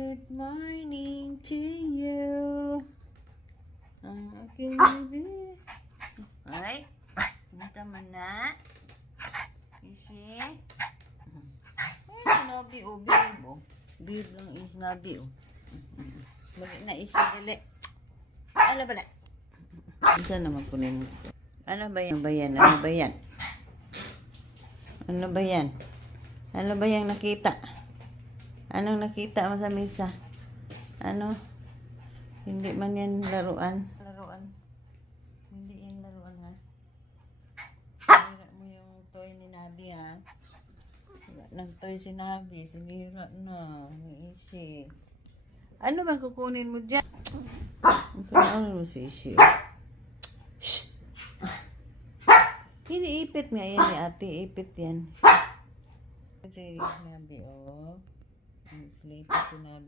Good morning to you. Ang aking baby. Ay, punta man na. Isi. Ay, sinabi o, babe o. Babe lang yung sinabi o. Balik na isi, dali. Ano ba na? Saan naman kunin mo? Ano ba yan? Ano ba yan? Ano ba yan? Ano ba yan? Ano ba yung nakita? Anong nakita mo sa mesa? Ano? Hindi man yan laruan. Laruan. Hindi yan laruan ha. Sinira mo yung toy ni Nabi ha. Nag-toy si Nabi. Sinira na. May isi. Ano ba kukunin mo dyan? Ano mo si isi? Shhh! Iniipit nga yan ni ate. Ipit yan. Si Nabi oh. Sleepy si Nabi.